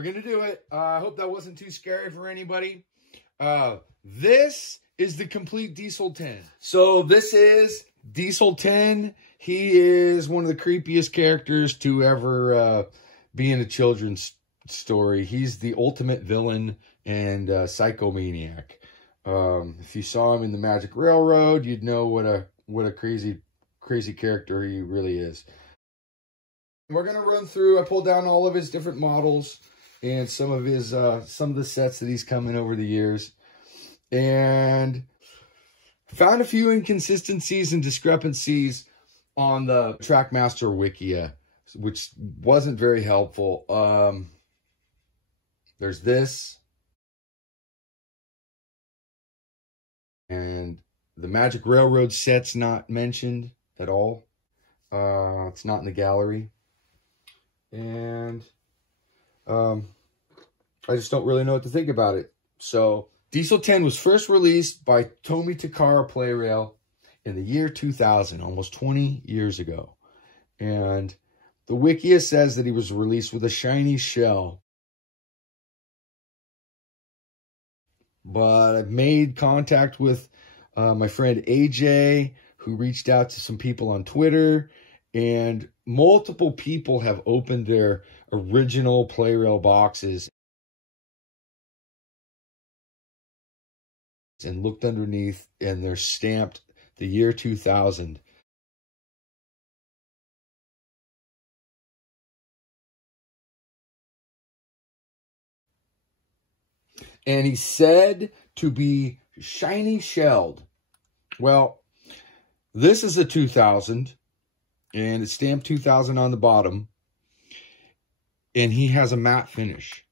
we're going to do it. I hope that wasn't too scary for anybody. This is the complete Diesel 10. So this is Diesel 10. He is one of the creepiest characters to ever be in a children's story. He's the ultimate villain and psychomaniac. If you saw him in the Magic Railroad, you'd know what a crazy character he really is. We're gonna run through. I pulled down all of his different models and some of the sets that he's come in over the years, and found a few inconsistencies and discrepancies on the TrackMaster Wikia, which wasn't very helpful. There's this. And the Magic Railroad set's not mentioned at all. It's not in the gallery. And I just don't really know what to think about it. So Diesel 10 was first released by Tomy Play Rail in the year 2000, almost 20 years ago. And the Wikia says that he was released with a shiny shell. But I've made contact with my friend AJ, who reached out to some people on Twitter, and multiple people have opened their original Play Rail boxes and looked underneath, and they're stamped the year 2000. And he's said to be shiny shelled. Well, this is a 2000, and it's stamped 2000 on the bottom, and he has a matte finish.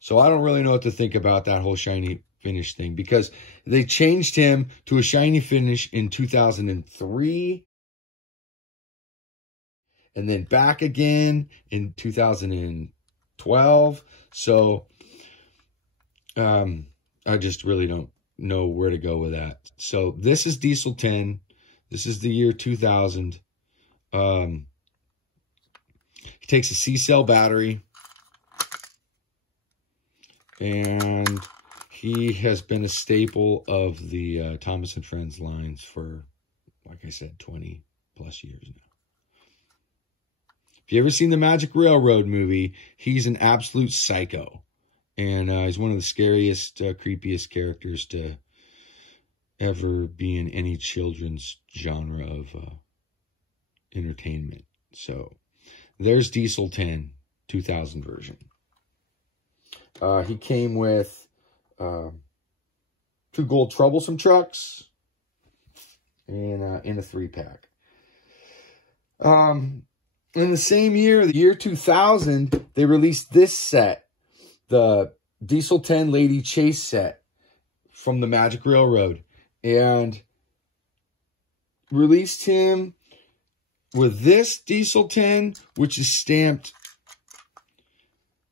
So I don't really know what to think about that whole shiny finish thing, because they changed him to a shiny finish in 2003, and then back again in 2012. So I just really don't know where to go with that. So this is Diesel 10. This is the year 2000. He takes a C-cell battery, and he has been a staple of the Thomas and Friends lines for, like I said, 20 plus years now. If you ever seen the Magic Railroad movie, he's an absolute psycho. And he's one of the scariest, creepiest characters to ever be in any children's genre of entertainment. So there's Diesel 10, 2000 version. He came with 2 gold troublesome trucks and in a 3-pack. In the same year, the year 2000, they released this set. The Diesel 10 Lady Chase set from the Magic Railroad, and released him with this Diesel 10, which is stamped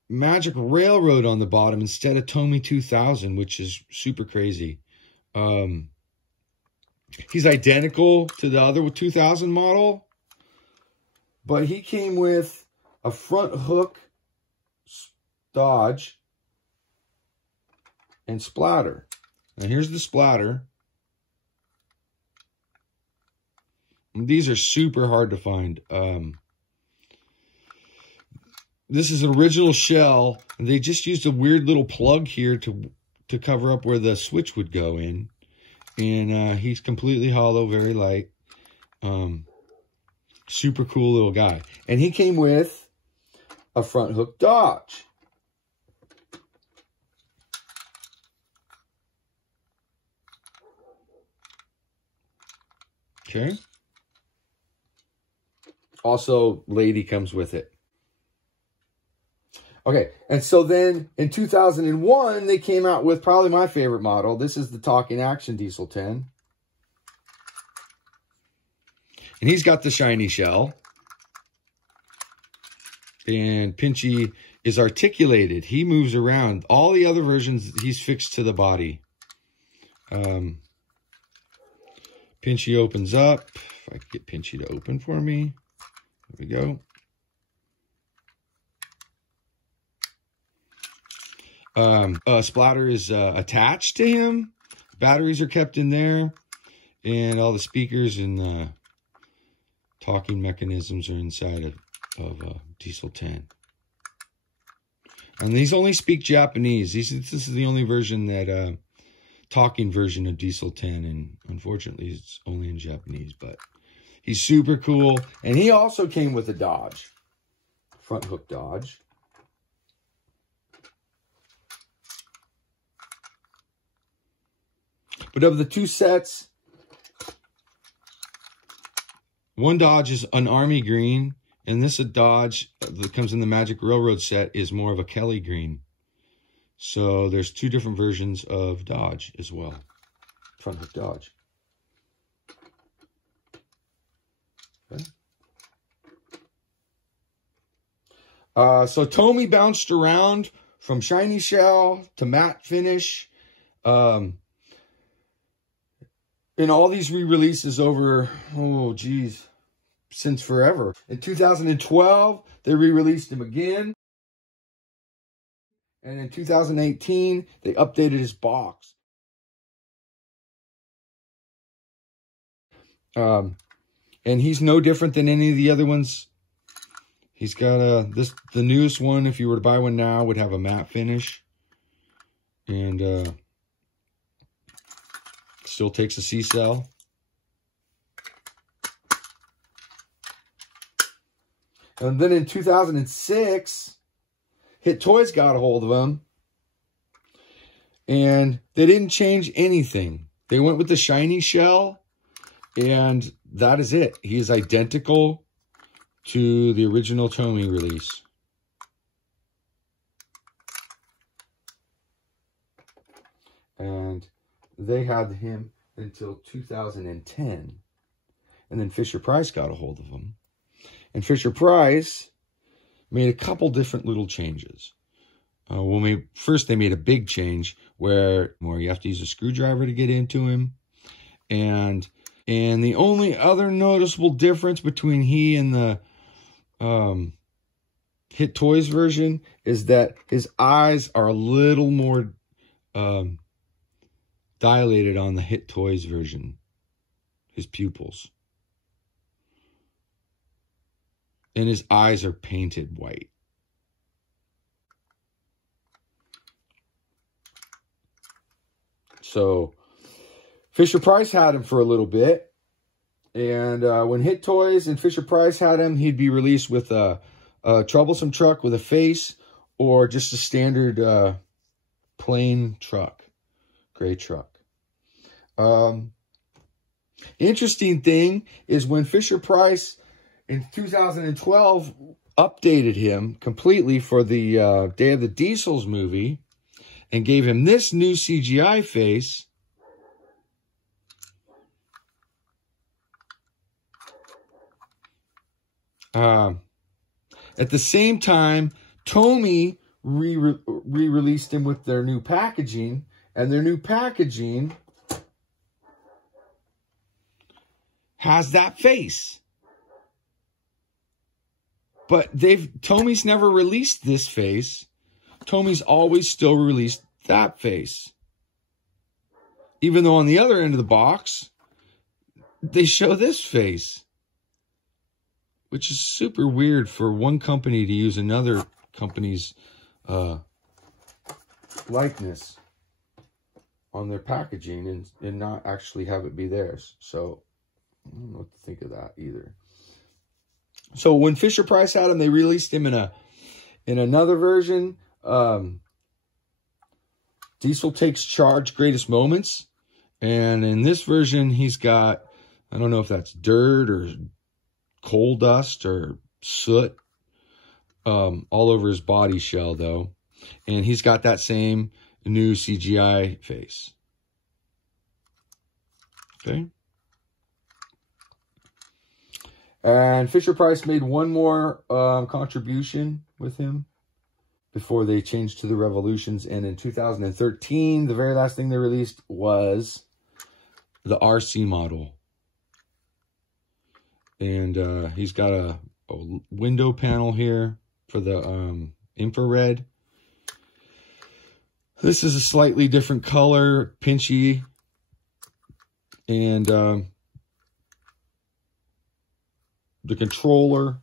Magic Railroad on the bottom instead of Tomy 2000, which is super crazy. He's identical to the other 2000 model, but he came with a front hook dodge and splatter. Now here's the splatter. And these are super hard to find. This is an original shell, and they just used a weird little plug here to cover up where the switch would go in. And he's completely hollow, very light. Super cool little guy. And he came with a front hook dodge. Okay. Also, Lady comes with it. Okay, and so then in 2001, they came out with probably my favorite model. This is the Talking Action Diesel 10. And he's got the shiny shell. And Pinchy is articulated. He moves around. All the other versions, he's fixed to the body. Pinchy opens up. If I could get Pinchy to open for me. There we go. splatter is attached to him. Batteries are kept in there. And all the speakers and talking mechanisms are inside of Diesel 10. And these only speak Japanese. This is the only version that, talking version of Diesel 10. And unfortunately, it's only in Japanese. But he's super cool. And he also came with a Dodge. Front hook Dodge. But of the two sets, one Dodge is an Army green, and this a Dodge that comes in the Magic Railroad set is more of a Kelly green. So there's two different versions of Dodge as well. Front hook Dodge. Okay. So Tomy bounced around from shiny shell to matte finish. In all these re-releases over, oh geez, since forever. In 2012, they re-released him again. And in 2018, they updated his box. And he's no different than any of the other ones. He's got the newest one, if you were to buy one now, would have a matte finish. And still takes a C-cell. And then in 2006, HitToys got a hold of him. And they didn't change anything. They went with the shiny shell. And that is it. He is identical to the original Tomy release. And they had him until 2010. And then FisherPrice got a hold of him. And FisherPrice made a couple different little changes. First, they made a big change where you have to use a screwdriver to get into him. And the only other noticeable difference between he and the HitToys version is that his eyes are a little more dilated on the HitToys version. His pupils. And his eyes are painted white. So, FisherPrice had him for a little bit. And when HitToys and FisherPrice had him, he'd be released with a troublesome truck with a face or just a standard plain truck. Gray truck. Interesting thing is when FisherPrice in 2012 updated him completely for the Day of the Diesels movie and gave him this new CGI face. At the same time, Tomy re-released him with their new packaging, and their new packaging has that face. But Tomy's never released this face. Tomy's always still released that face. Even though on the other end of the box, they show this face. Which is super weird for one company to use another company's likeness on their packaging and not actually have it be theirs. So, I don't know what to think of that either. So, when FisherPrice had him, they released him in another version. Diesel Takes Charge Greatest Moments. And in this version, he's got, I don't know if that's dirt or coal dust or soot all over his body shell, though. And he's got that same new CGI face. Okay. And FisherPrice made one more contribution with him before they changed to the Revolutions. And in 2013, the very last thing they released was the RC model. And he's got a window panel here for the infrared. This is a slightly different color, pinchy. And the controller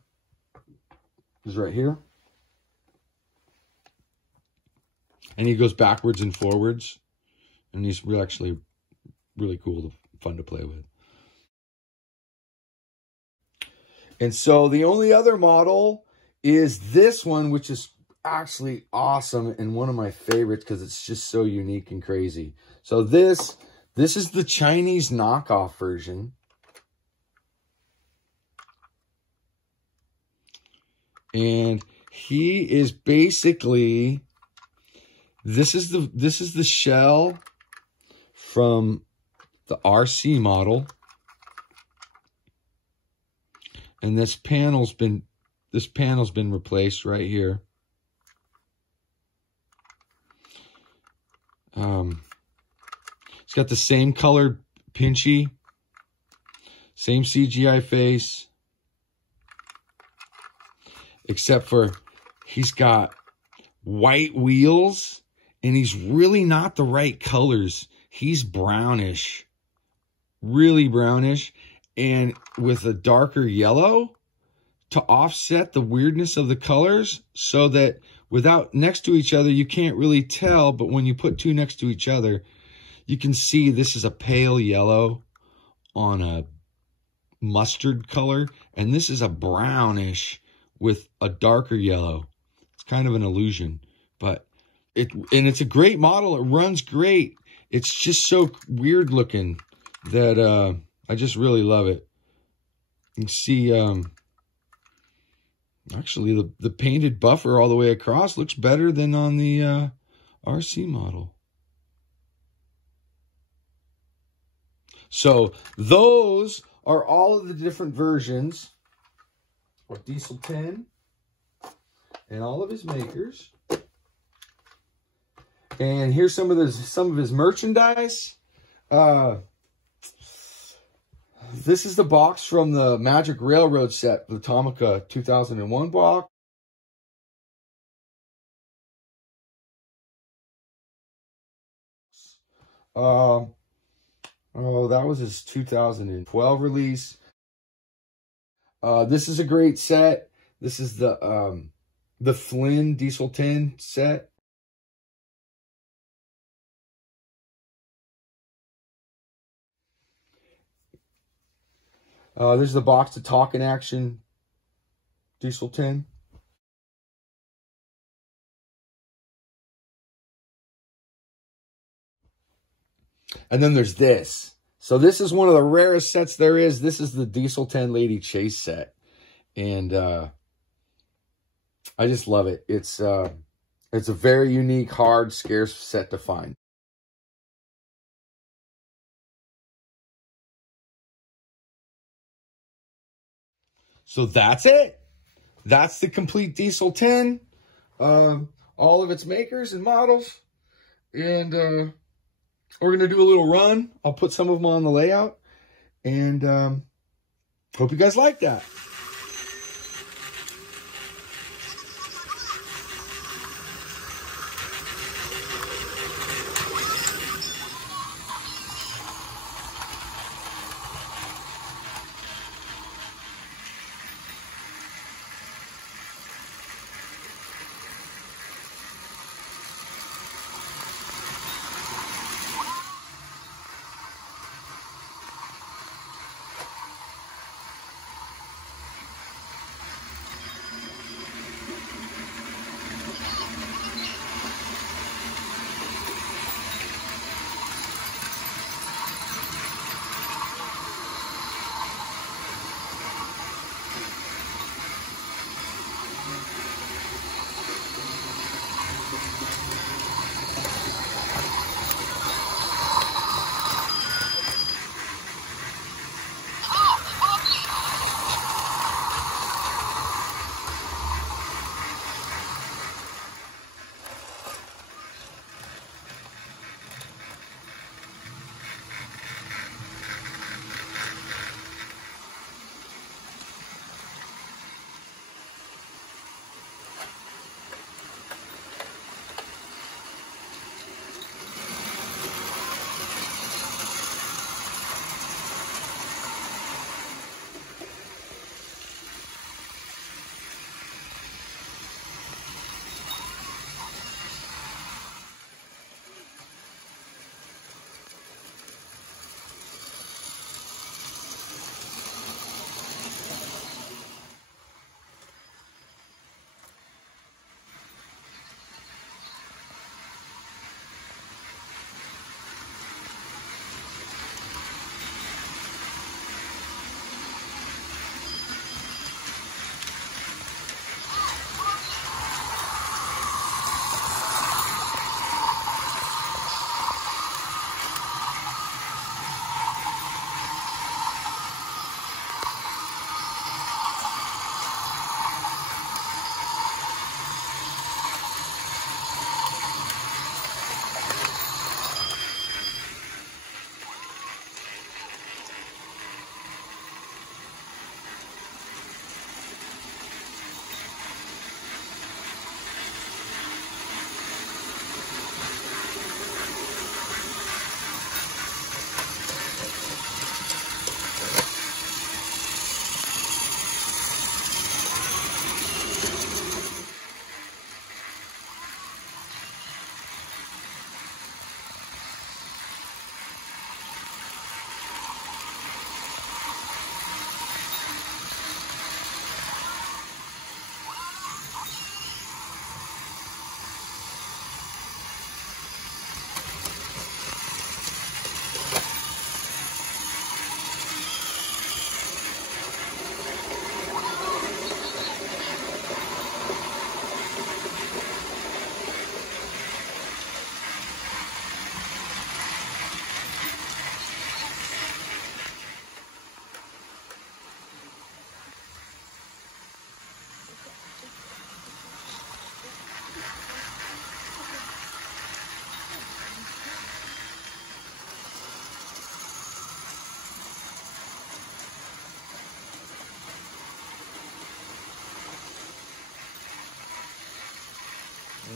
is right here. And he goes backwards and forwards. And he's actually really cool, fun to play with. And so the only other model is this one, which is actually awesome and one of my favorites because it's just so unique and crazy. So this is the Chinese knockoff version. And he is basically, this is the shell from the RC model. And this panel's been replaced right here. It's got the same color pinchy, same CGI face, except for he's got white wheels and he's really not the right colors. He's brownish, really brownish, and with a darker yellow to offset the weirdness of the colors so that without next to each other, you can't really tell, but when you put two next to each other, you can see this is a pale yellow on a mustard color, and this is a brownish with a darker yellow. It's kind of an illusion, but it's a great model. It runs great. It's just so weird looking that I just really love it. You can see actually the painted buffer all the way across looks better than on the RC model. So those are all of the different versions of Diesel 10 and all of his makers. And here's some of his merchandise. This is the box from the Magic Railroad set, the Atomica 2001 box. Oh, that was his 2012 release. This is a great set. This is the Flynn Diesel 10 set. There's the box to Talk in Action Diesel 10. And then there's this. So this is one of the rarest sets there is. This is the Diesel 10 Lady Chase set. And I just love it. It's a very unique, hard, scarce set to find. So that's it. That's the complete Diesel 10. All of its makers and models. And we're going to do a little run. I'll put some of them on the layout. And hope you guys like that.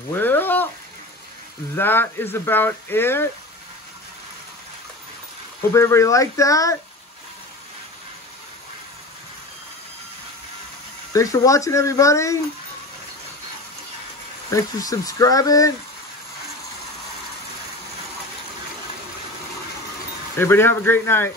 Well, that is about it. Hope everybody liked that. Thanks for watching, everybody. Thanks for subscribing. Everybody have a great night.